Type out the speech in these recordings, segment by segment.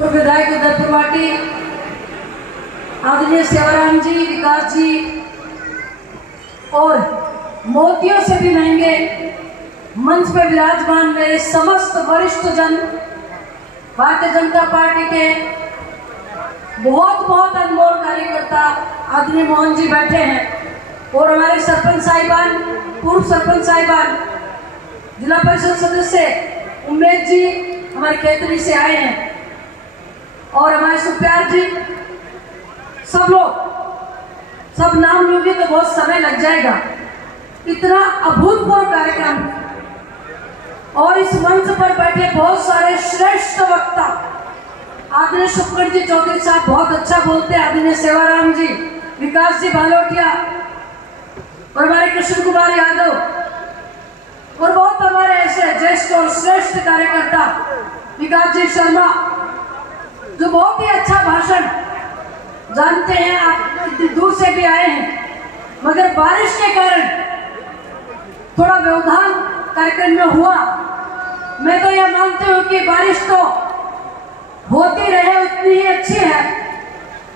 पूर्व विधायक उदयपुर वाटी आदरणीय सेवाराम जी, विकास जी और मोतियों से भी महंगे मंच पर विराजमान मेरे समस्त वरिष्ठ जन, भारतीय जनता पार्टी के बहुत बहुत अनमोल कार्यकर्ता आदरणीय मोहन जी बैठे हैं और हमारे सरपंच साहिबान, पूर्व सरपंच साहिबान, जिला परिषद सदस्य उमेश जी हमारे खेतरी से आए हैं और हमारे सुप्यार जी, सब लोग, सब नाम लूंगी तो बहुत समय लग जाएगा। इतना अभूतपूर्व कार्यक्रम और इस मंच पर बैठे बहुत सारे श्रेष्ठ वक्ता, आदरणीय शुक्र जी चौधरी साहब बहुत अच्छा बोलते हैं, आदरणीय सेवाराम जी, विकास जी भालोटिया और हमारे कृष्ण कुमार यादव और बहुत हमारे ऐसे ज्येष्ठ और श्रेष्ठ कार्यकर्ता, विकास जी शर्मा जो बहुत ही अच्छा भाषण जानते हैं, आप इतनी दूर से भी आए हैं, मगर बारिश के कारण थोड़ा व्यवधान कार्यक्रम में हुआ। मैं तो यह मानती हूँ कि बारिश तो होती रहे उतनी ही अच्छी है।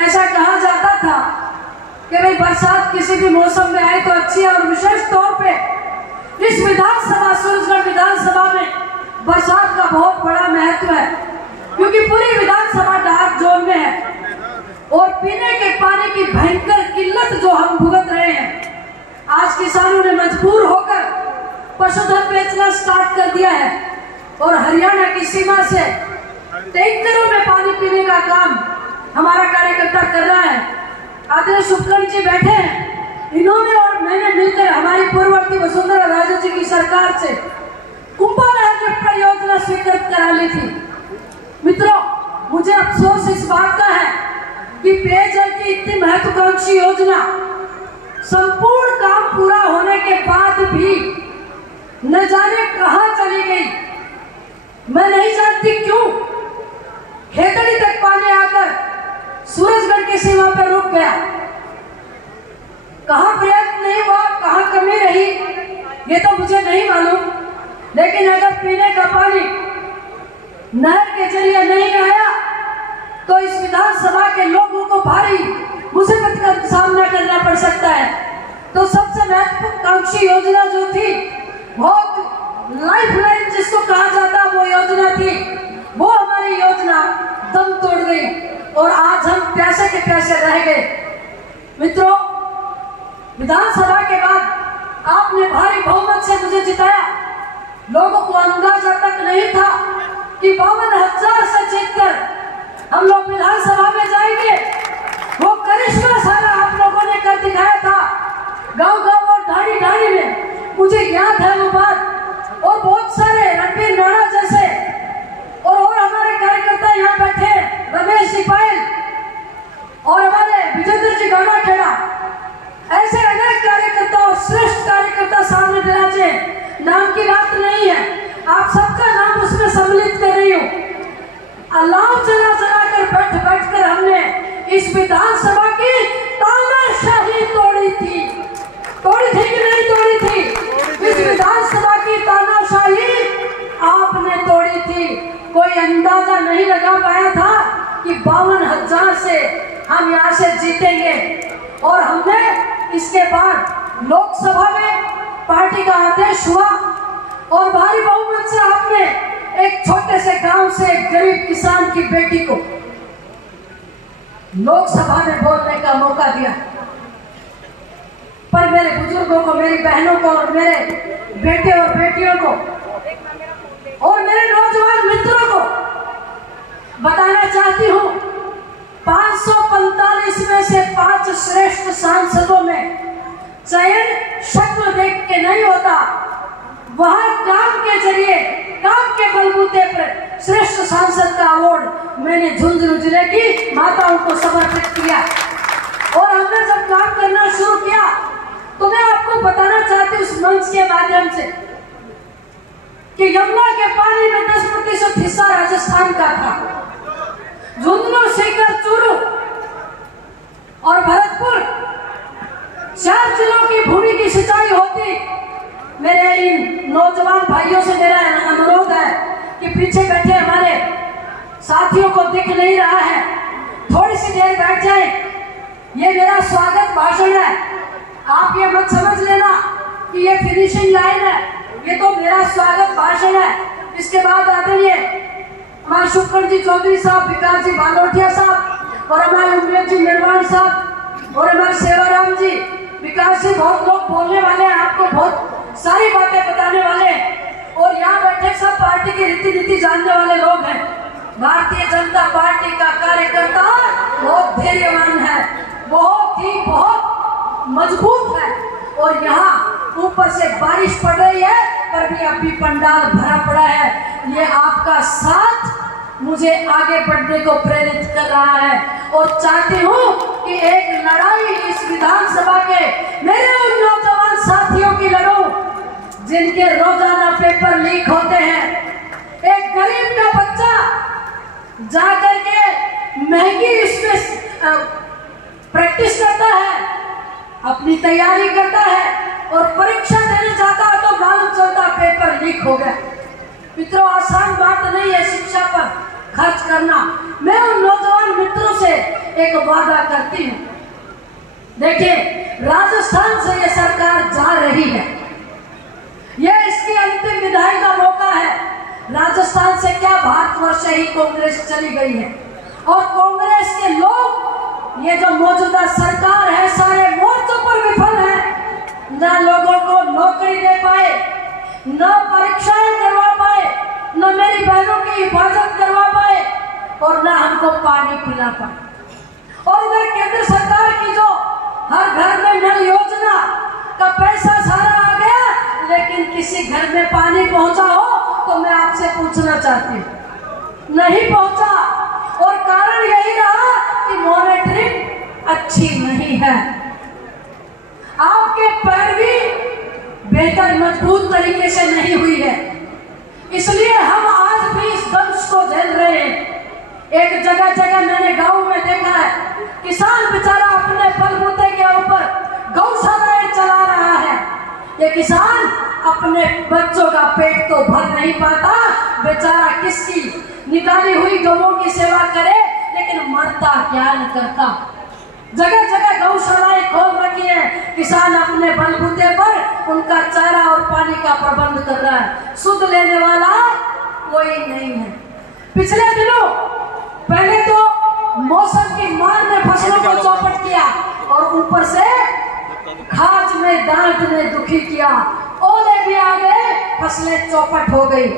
ऐसा कहा जाता था कि भाई बरसात किसी भी मौसम में आए तो अच्छी है और विशेष तौर पे इस विधानसभा, सूरजगढ़ विधानसभा में बरसात का बहुत बड़ा महत्व है क्योंकि पूरी विधानसभा डार्क जोन में है और पीने के पानी की भयंकर किल्लत जो हम भुगत रहे हैं। आज किसानों ने मजबूर होकर पशुधन बेचना स्टार्ट कर दिया है और हरियाणा की सीमा से टैंकरों में पानी पीने का काम हमारा कार्यकर्ता कर रहा है। आदरणीय शुक्ल जी बैठे हैं, इन्होंने और मैंने मिलकर हमारी पूर्ववर्ती वसुंधरा राजे जी की सरकार से कुंभा नहर योजना स्वीकृत करा ली थी। मित्रों, मुझे अफसोस इस बात का है कि पेयजल की इतनी महत्वाकांक्षी योजना संपूर्ण काम पूरा होने के बाद भी न जाने कहां चली गई। मैं नहीं जानती क्यों खेतड़ी तक पानी आकर सूरजगढ़ की सीमा पर रुक गया। कहां प्रयत्न नहीं हुआ, कहां कमी रही, ये तो मुझे नहीं मालूम, लेकिन अगर पीने का पानी नहर के जरिए नहीं आया तो इस विधानसभा के लोगों को भारी मुसीबत का सामना करना पड़ सकता है। तो सबसे महत्वाकांक्षी योजना जो थी, बहुत लाइफलाइन जिसको कहा जाता वो योजना थी, वो हमारी योजना दम तोड़ गई और आज हम प्यासे के प्यासे रह गए। मित्रों, विधानसभा के बाद आपने भारी बहुमत से मुझे जिताया। लोगों को अंदाजा तक नहीं था कि 52,000 से जीतकर हम लोग विधानसभा में जाएंगे। वो करिश्मा सारा आप लोगों ने कर दिखाया था गांव-गांव और ढाणी-ढाणी में, मुझे याद है वो बात। और बहुत सारे रणबीर नाना जैसे और हमारे कार्यकर्ता यहाँ बैठे, रमेश जी पायल और हमारे विजेंद्र जी गाना खेड़ा, ऐसे अनेक कार्यकर्ता और श्रेष्ठ कार्यकर्ता सामने विराजे। नाम की बात नहीं है, आप सबका नाम उसमें सम्मिलित कर रही हूँ। अलाव चला कर बैठ कर हमने इस विधानसभा की तानाशाही तोड़ी थी कि नहीं तोड़ी थी? इस विधानसभा की तानाशाही आपने तोड़ी थी। कोई अंदाजा नहीं लगा पाया था कि 52,000 से हम यहाँ से जीतेंगे। और हमने इसके बाद लोकसभा में पार्टी का आदेश हुआ और भारी बहुमत से आपने एक छोटे से गांव से एक गरीब किसान की बेटी को लोकसभा में बोलने का मौका दिया। पर मेरे बुजुर्गों को, मेरी बहनों को और मेरे बेटे और बेटियों को और मेरे नौजवान मित्रों को बताना चाहती हूँ, 545 में से 5 श्रेष्ठ सांसदों में चयन शक्ल देख के नहीं होता, वहां काम के जरिए, काम के बलबूते पर श्रेष्ठ सांसद का अवार्ड मैंने झुंझुनू जिले की माताओं को समर्पित किया। और हमने जब काम करना शुरू किया तो मैं आपको बताना चाहती हूँ उस मंच के माध्यम से कि यमुना के पानी में 10% हिस्सा राजस्थान का था। झुंझुनू, सीकर, चूरू और भरतपुर 4 जिलों की भूमि की सिंचाई होती। मेरे इन नौजवान भाइयों से मेरा अनुरोध है कि पीछे बैठे हमारे साथी साथियों को दिख नहीं रहा है, थोड़ी सी देर बैठ जाए। ये मेरा स्वागत भाषण है, आप ये मत समझ लेना कि ये फिनिशिंग लाइन है, ये तो मेरा स्वागत भाषण है। इसके बाद आदरणीय हमारे शुक्र जी चौधरी साहब, विकास जी बालोटिया साहब और हमारे उमेश जी निर्वाण साहब और हमारे सेवाराम जी, विकास जी, बहुत लोग बोलने वाले हैं, आपको बहुत सारी बातें बताने वाले हैं। और यहाँ बैठे सब पार्टी की रीति नीति जानने वाले लोग हैं। भारतीय जनता पार्टी का कार्यकर्ता बहुत धैर्यवान है, बहुत मजबूत है। और यहाँ ऊपर से बारिश पड़ रही है पर भी अभी पंडाल भरा पड़ा है। ये आपका साथ मुझे आगे बढ़ने को प्रेरित कर रहा है और चाहती हूँ कि एक लड़ाई इस विधानसभा के मेरे उन नौजवान साथियों की लड़ूं जिनके रोजाना पेपर लीक होते हैं। एक गरीब का बच्चा जाकर के महंगी इसमें प्रैक्टिस करता है, अपनी तैयारी करता है और परीक्षा देने जाता है तो मालूम चलता पेपर लीक हो गया। मित्रों, आसान बात नहीं है शिक्षा पर खर्च करना। मैं उन नौजवान मित्रों से एक वादा करती हूँ। देखिए, राजस्थान से ये सरकार जा रही है, यह इसकी अंतिम विदाई का मौका है। राजस्थान से क्या भारतवर्ष ही कांग्रेस चली गई है और कांग्रेस के लोग, ये जो मौजूदा सरकार है, सारे मोर्चों पर विफल है। न लोगों को नौकरी दे पाए, न परीक्षाएं करवा पाए, न मेरी बहनों की हिफाजत करवा पाए और न हमको पानी पिला पाए। और इधर केंद्र सरकार की जो हर घर में नल योजना का पैसा सारा आ गया, लेकिन किसी घर में पानी पहुंचा हो तो मैं आपसे पूछना चाहती हूँ, नहीं पहुंचा। और कारण यही रहा कि मॉनिटरिंग अच्छी नहीं है, आपके पैरवी बेहतर मजबूत तरीके से नहीं हुई है, इसलिए हम आज भी इस दंश को झेल रहे हैं। एक जगह जगह मैंने गांव में देखा है, किसान बेचारा अपने बलबूते के ऊपर गौशालाएं चला रहा है। ये किसान अपने बच्चों का पेट तो भर नहीं पाता, बेचारा किसकी निकाली हुई गौओं की सेवा करे, लेकिन मरता क्या न करता। जगह जगह गौशालाएं खोल रखी है, किसान अपने बलबूते पर उनका चारा और पानी का प्रबंध कर रहा है, सुध लेने वाला कोई नहीं है। पिछले दिनों पहले तो मौसम की मार ने फसलों को चौपट किया और ऊपर से खाज में दांत ने दुखी किया, ओले भी आ गए, फसलें चौपट हो गई।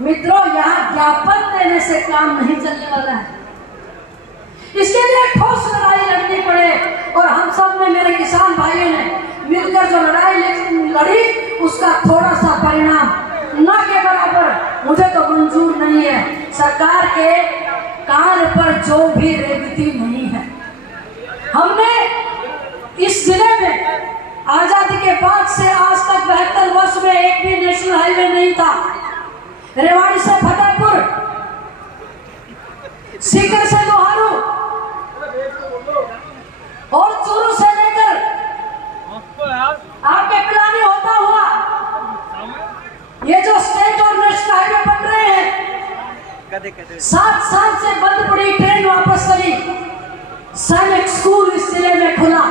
मित्रों, यहाँ ज्ञापन देने से काम नहीं चलने वाला है, इसके लिए ठोस लड़ाई लड़नी पड़े। और हम सब ने, मेरे किसान भाइयों ने मिलकर जो लड़ाई लड़ी, उसका थोड़ा सा परिणाम न के बराबर मुझे तो मंजूर नहीं है। सरकार के कान पर जो भी रेवती नहीं है। हमने इस जिले में आजादी के बाद से आज तक 72 वर्ष में एक भी नेशनल हाईवे नहीं था। रेवाड़ी से फतेहपुर, सीकर से लोहारू और चूरू से लेकर आपके पिलानी होता हुआ ये जो स्टेट और नेशनल हाईवे बन रहे हैं, 7 साल से बंद पड़ी ट्रेन वापस चली। सैनिक स्कूल इस जिले में खुला,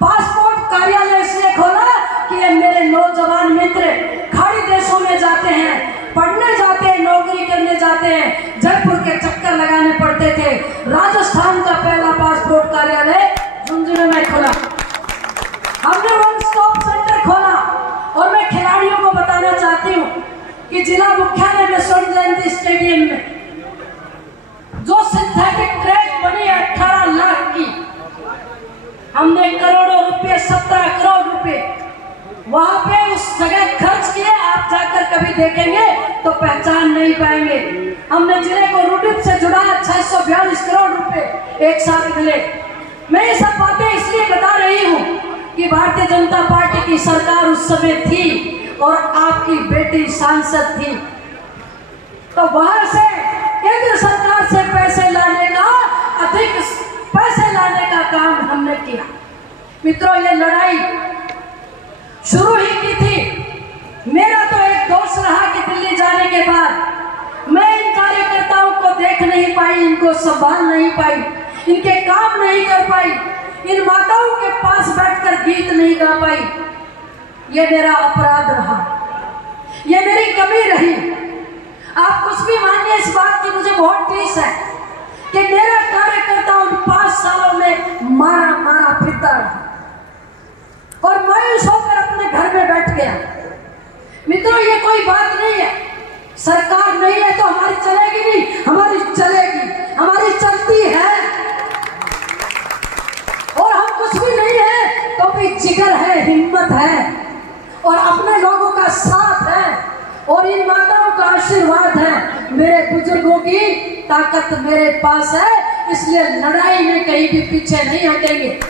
पासपोर्ट कार्यालय इसलिए खोला कि ये मेरे नौजवान मित्र खाड़ी देशों में जाते हैं, पढ़ने जाते हैं, नौकरी करने जाते हैं, जयपुर के चक्कर लगाने पड़ते थे। राजस्थान का पहला पासपोर्ट कार्यालय झुंझुनू में खुला, हमने वन स्टॉप सेंटर खोला। और मैं खिलाड़ियों को बताना चाहती हूँ कि जिला मुख्यालय में स्वर्ण जयंती स्टेडियम में जो सिंथेटिक ट्रैक बनी 18 लाख की, हमने करोड़ों रुपए, 17 करोड़ रुपए वहां पे उस जगह खर्च किए। आप जाकर कभी देखेंगे तो पहचान नहीं पाएंगे। हमने जिले को रूडिप से जुड़ाया, 642 करोड़ रुपए एक साथ मिले। मैं ये सब बातें इसलिए बता रही हूँ कि भारतीय जनता पार्टी की सरकार उस समय थी और आपकी बेटी सांसद थी, तो बाहर से केंद्र सरकार से पैसे लाने का, अधिक पैसे लाने का काम हमने किया। मित्रों, ये लड़ाई शुरू ही की थी। मेरा तो एक दोष रहा कि दिल्ली जाने के बाद मैं इन कार्यकर्ताओं को देख को संभाल नहीं पाई, इनके काम नहीं कर पाई, इन माताओं के पास बैठकर गीत नहीं गा पाई। ये मेरा अपराध रहा, ये मेरी कमी रही। आप कुछ भी मानिए, इस बात की मुझे बहुत ठेस है कि मेरा कार्यकर्ता उन 5 सालों में मारा मारा फिरता रहा और मायूस होकर अपने घर में बैठ गया। मित्रों, ये कोई बात नहीं है, सरकार नहीं है तो हमारी चलेगी नहीं, हमारी चलेगी, हमारी चलती है। और हम कुछ भी नहीं है तो भी जिगर है, हिम्मत है और अपने लोगों का साथ है और इन माताओं का आशीर्वाद है। मेरे बुजुर्गों की ताकत मेरे पास है, इसलिए लड़ाई में कहीं भी पीछे नहीं हटेंगे।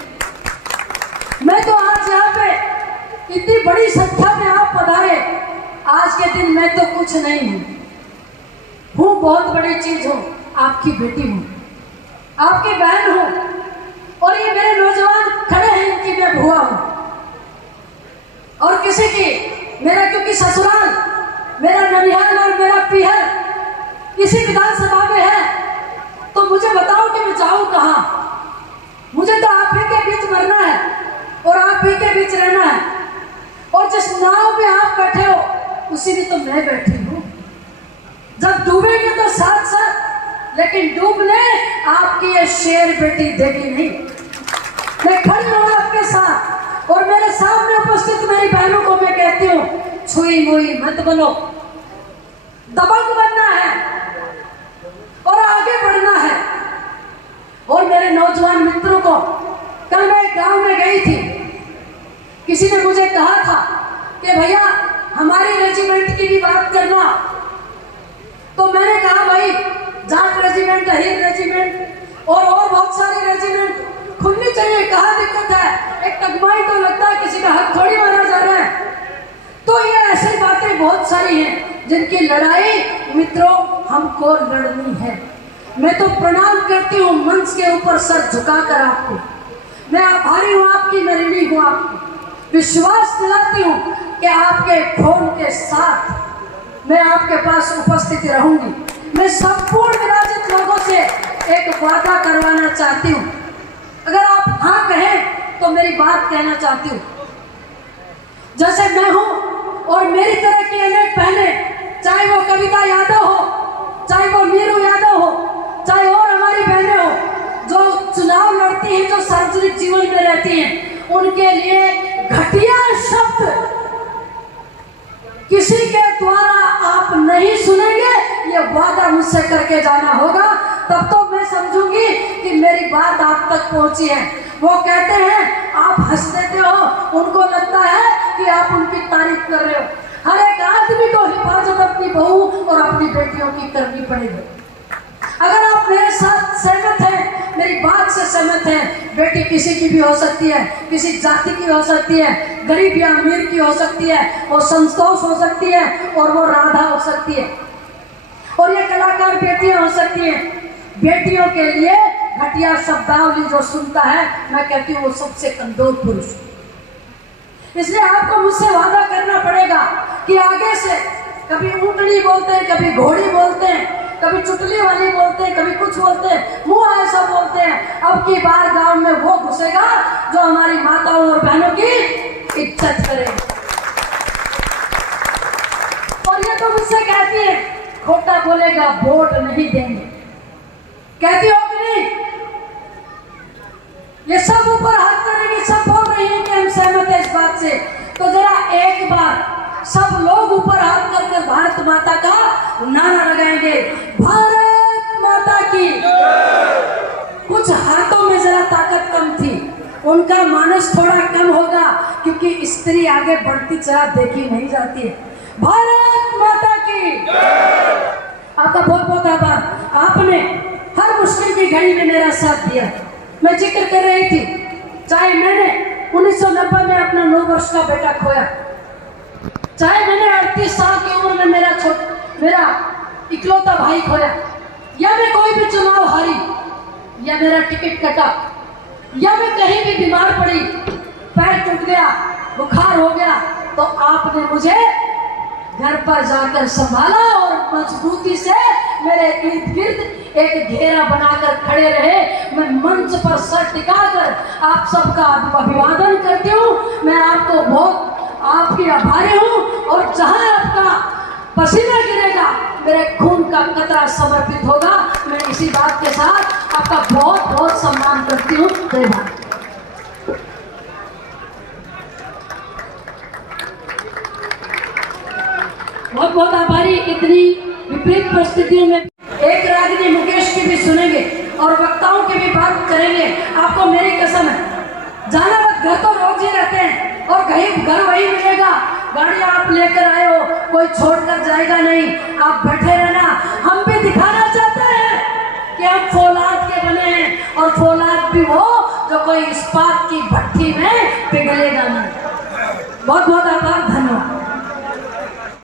मैं तो आज यहाँ पे इतनी बड़ी संख्या में आप पधारे, आज के दिन मैं तो कुछ नहीं हूँ, बहुत बड़ी चीज हूँ, आपकी बेटी हूँ, आपकी बहन हूँ और ये मेरे नौजवान खड़े हैं, इनकी मैं बुआ हूँ। और किसी की मेरा, क्योंकि ससुराल मेरा ननिहाल और मेरा पीहर इसी विधानसभा में है, तो मुझे बताओ कि मैं जाऊं कहाँ। मुझे तो आप ही के बीच मरना है और आप ही के बीच रहना है। और जिस नाव में आप बैठे हो उसी में तो मैं बैठी हूँ। जब डूबेंगे तो साथ साथ, लेकिन डूबने आपकी ये शेर बेटी देगी नहीं। मैं खड़ी हूँ आपके साथ और मेरे सामने उपस्थित मेरी बहनों को मैं कहती हूँ, छुई मुई मत बनो, दबंग बनना है और आगे बढ़ना है। और मेरे नौजवान मित्रों को, कल मैं एक गांव में गई थी, किसी ने मुझे कहा था कि भैया हमारी रेजिमेंट की भी बात करना। तो मैंने कहा भाई, जाट रेजिमेंट, हिल रेजिमेंट और बहुत सारी रेजिमेंट खुलनी चाहिए, कहाँ दिक्कत है? एक तगमाई तो लगता है, किसी का हक थोड़ी माना जा रहा है। तो ये ऐसी बातें बहुत सारी हैं जिनकी लड़ाई मित्रों हमको लड़नी है। मैं तो प्रणाम करती हूँ मंच के ऊपर सर झुकाकर आपको, मैं आभारी हूँ आपकी, मैं ऋणी हूँ आपको। विश्वास दिलाती हूँ कि आपके फोन के साथ मैं आपके पास उपस्थित रहूंगी। मैं संपूर्ण विराजित लोगों से एक वादा करवाना चाहती हूँ, अगर आप हाँ कहें तो मेरी बात कहना चाहती हूँ। जैसे मैं हूँ और मेरी तरह की अनेक बहनें, चाहे वो कविता यादव हो, चाहे वो नीरू यादव हो, चाहे और हमारी बहनें हो जो चुनाव लड़ती हैं, जो सार्वजनिक जीवन में रहती हैं, उनके लिए घटिया शब्द किसी के द्वारा आप नहीं सुनेंगे, ये वादा मुझसे करके जाना होगा। तब तो मैं समझूंगी कि मेरी बात आप तक पहुंची है। वो कहते हैं आप हंस देते हो, उनको लगता है कि आप उनकी तारीफ कर रहे हो। हर एक आदमी को हिफाजत अपनी बहू और अपनी बेटियों की करनी पड़ेगी। अगर आप मेरे साथ सहमत हैं, मेरी बात से सहमत हैं, बेटी किसी की भी हो सकती है, किसी जाति की हो सकती है, गरीब या अमीर की हो सकती है, वो संतोष हो सकती है और वो राधा हो सकती है और ये कलाकार बेटियां हो सकती हैं। बेटियों के लिए घटिया शब्दावली जो सुनता है, मैं कहती हूँ वो सबसे कमजोर पुरुष। इसलिए आपको मुझसे वादा करना पड़ेगा कि आगे से कभी ऊँटनी बोलते हैं, कभी घोड़ी बोलते हैं, कभी चुटली वाली बोलते हैं, कभी कुछ बोलते हैं, मुंह ऐसा बोलते हैं। अब की बार गांव में वो घुसेगा जो हमारी माताओं और बहनों की इज्जत करेगा। और ये तो मुझसे कहती है, खोटा बोलेगा वोट नहीं देंगे, कहती हो कि नहीं? ये सब ऊपर हाथ करेंगे, सब बोल रही है कि हम सहमत है इस बात से। तो जरा एक बार सब लोग ऊपर हाथ करके भारत माता का नारा लगाएंगे, भारत माता की। कुछ हाथों में जरा ताकत कम थी, उनका मानस थोड़ा कम होगा, क्योंकि स्त्री आगे बढ़ती चला देखी नहीं जाती है। भारत माता की। आपका बहुत बहुत आभार, आपने हर मुश्किल की घड़ी में मेरा साथ दिया। मैं जिक्र कर रही थी, चाहे मैंने 1990 में अपना 9 वर्ष का बेटा खोया, चाहे मैंने 38 साल की उम्र में मेरा इकलौता भाई खोया, या मैं कोई भी चुनाव हारी, या मेरा टिकट कटा, या मैं कहीं भी बीमार पड़ी, पैर टूट गया, बुखार हो गया, तो आपने मुझे घर पर जाकर संभाला और मजबूती से मेरे इर्द गिर्द एक घेरा बनाकर खड़े रहे। मैं मंच पर सर टिकाकर आप सबका अभिवादन करती हूँ। मैं आपको बहुत आपकी आभारी हूँ और जहाँ आपका पसीना गिरेगा मेरे खून का कतरा समर्पित होगा। मैं इसी बात के साथ आपका बहुत बहुत सम्मान करती हूँ। जय भारत। बहुत बहुत आभारी। इतनी विपरीत परिस्थितियों में एक रागिनी मुकेश की भी सुनेंगे और वक्ताओं की भी बात करेंगे। आपको मेरी कसम है, जाना मत, घर तो रोज ही रहते हैं और कहीं घर वही मिलेगा। गाड़ी आप लेकर आए हो, कोई छोड़कर जाएगा नहीं, आप बैठे रहना। हम भी दिखाना चाहते हैं कि हम फौलाद के बने हैं और फौलाद भी वो जो कोई इस्पात की भट्टी में पिघलेगा नहीं। बहुत बहुत आभार, धन्यवाद।